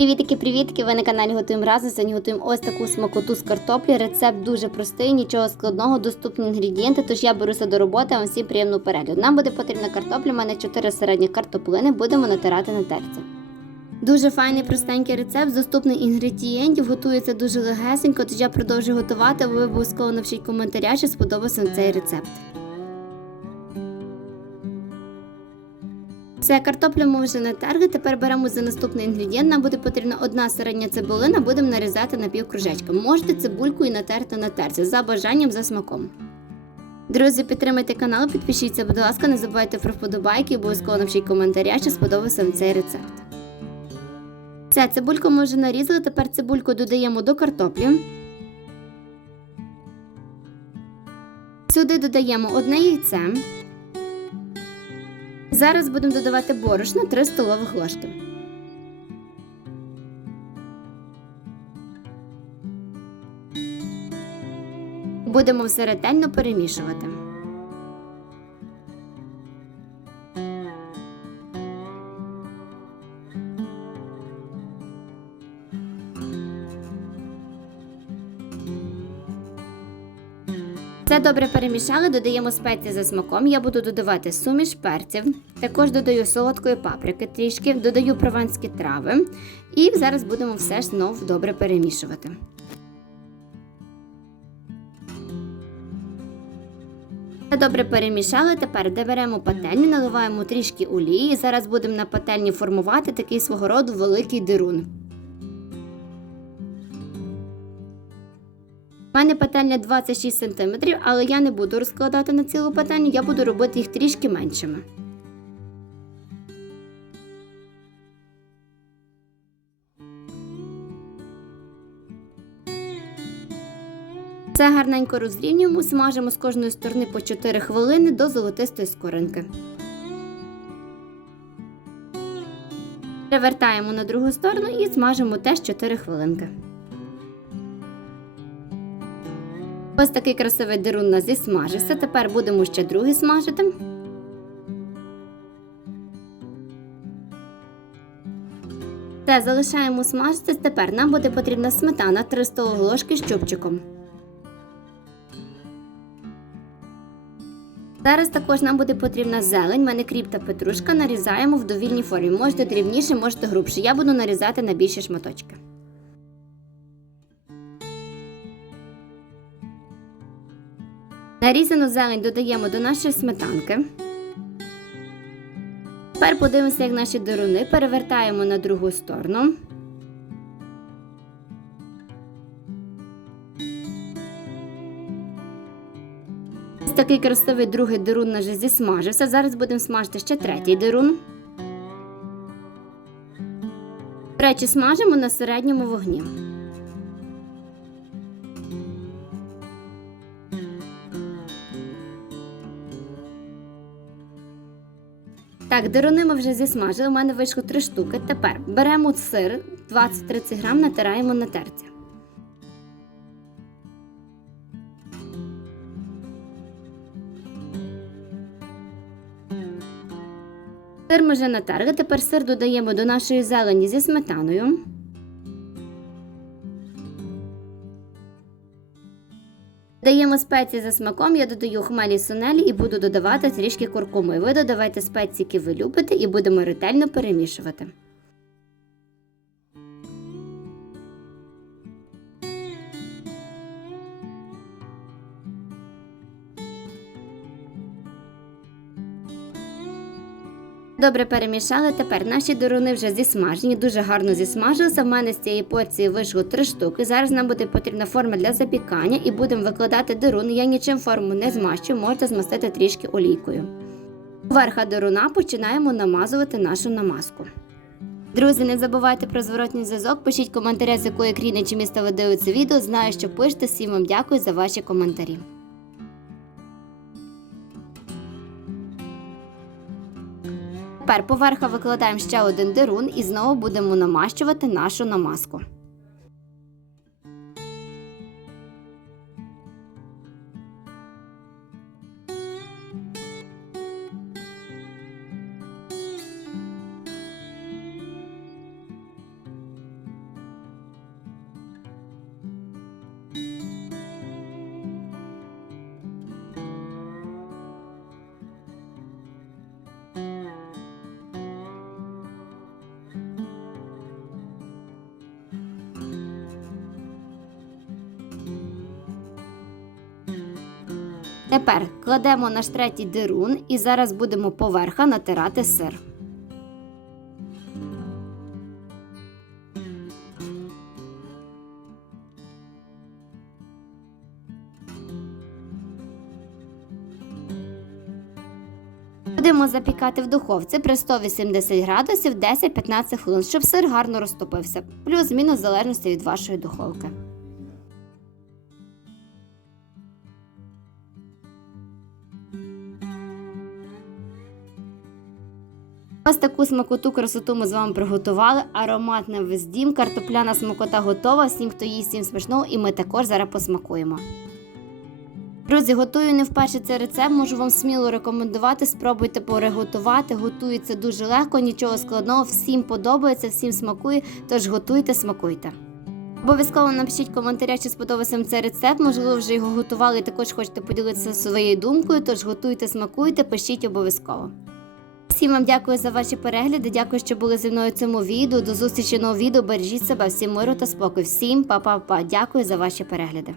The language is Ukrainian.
Привітики, привітки! Ви на каналі Готуємо разом. Сьогодні готуємо ось таку смакоту з картоплі. Рецепт дуже простий, нічого складного, доступні інгредієнти. Тож я беруся до роботи, а вам всім приємного перегляду. Нам буде потрібна картопля. У мене 4 середніх картоплини. Будемо натирати на терці. Дуже файний простенький рецепт з доступних інгредієнтів. Готується дуже легесенько, тож я продовжую готувати. Ви обов'язково напишіть коментаря, чи сподобався цей рецепт. Все, картоплю ми вже натерли. Тепер беремо за наступний інгредієнт. Нам буде потрібна одна середня цибулина, будемо нарізати на півкружечка. Можете цибульку і натерти на терці за бажанням за смаком. Друзі, підтримайте канал, підпишіться, будь ласка, не забувайте про вподобайки, обов'язково напишіть коментаря, чи сподобався вам цей рецепт. Все, цибульку ми вже нарізали. Тепер цибульку додаємо до картоплі. Сюди додаємо одне яйце. Зараз будемо додавати борошно 3 столових ложки. Будемо все ретельно перемішувати. Все добре перемішали, додаємо спеції за смаком. Я буду додавати суміш перців, також додаю солодкої паприки трішки, додаю прованські трави. І зараз будемо все знов добре перемішувати. Все добре перемішали. Тепер де беремо пательню, наливаємо трішки олії. Зараз будемо на пательні формувати такий свого роду великий дирун. У мене пательня 26 см, але я не буду розкладати на цілу пательню, я буду робити їх трішки меншими. Все гарненько розрівнюємо, смажимо з кожної сторони по 4 хвилини до золотистої скоринки. Перевертаємо на другу сторону і смажимо теж 4 хвилинки. Ось такий красивий дирун у нас зісмажився. Тепер будемо ще другий смажити. Те залишаємо смажитись. Тепер нам буде потрібна сметана 3 столові ложки з чубчиком. Зараз також нам буде потрібна зелень, У мене кріп та петрушка. Нарізаємо в довільній формі. Можете дрібніше, можете грубше. Я буду нарізати на більші шматочки. Нарізану зелень додаємо до нашої сметанки. Тепер подивимося, як наші дируни перевертаємо на другу сторону. Ось такий красивий другий дирун наш зісмажився. Зараз будемо смажити ще третій дирун. До речі, смажимо на середньому вогні. Так, дируни ми вже зісмажили. У мене вийшло три штуки. Тепер беремо сир 20-30 грам, натираємо на терці. Сир ми вже натерли. Тепер сир додаємо до нашої зелені зі сметаною. Даємо спеції за смаком, я додаю хмелі сунелі і буду додавати трішки куркуми. Ви додавайте спеції, які ви любите, і будемо ретельно перемішувати. Добре перемішали. Тепер наші дируни вже зісмажені, дуже гарно зісмажилися. В мене з цієї порції вийшло 3 штуки. Зараз нам буде потрібна форма для запікання і будемо викладати дируни. Я нічим форму не змащую, можете змастити трішки олійкою. Верха дируна починаємо намазувати нашу намазку. Друзі, не забувайте про зворотній зв'язок. Пишіть коментарі, з якої країни чи міста ви дивитеся відео. Знаю, що пишете. Всім вам дякую за ваші коментарі. Тепер поверха викладаємо ще один дерун і знову будемо намащувати нашу намазку. Тепер кладемо наш третій дирун і зараз будемо поверха натирати сир. Будемо запікати в духовці при 180 градусів 10-15 хвилин, щоб сир гарно розтопився. Плюс-мінус в залежності від вашої духовки. Ось таку смакоту красоту ми з вами приготували. Аромат на весь дім, картопляна смакота готова. Всім, хто їсть, всім смачного, і ми також зараз посмакуємо. Друзі, готую не вперше цей рецепт, можу вам сміло рекомендувати. Спробуйте переготувати. Готується дуже легко, нічого складного, всім подобається, всім смакує. Тож готуйте, смакуйте. Обов'язково напишіть в коментарях, чи сподобався вам цей рецепт. Можливо, вже його готували і також хочете поділитися своєю думкою. Тож готуйте, смакуйте, пишіть обов'язково. Всім вам дякую за ваші перегляди. Дякую, що були зі мною в цьому відео. До зустрічі нового відео. Бережіть себе, всім миру та спокою. Всім па-па-па. Дякую за ваші перегляди.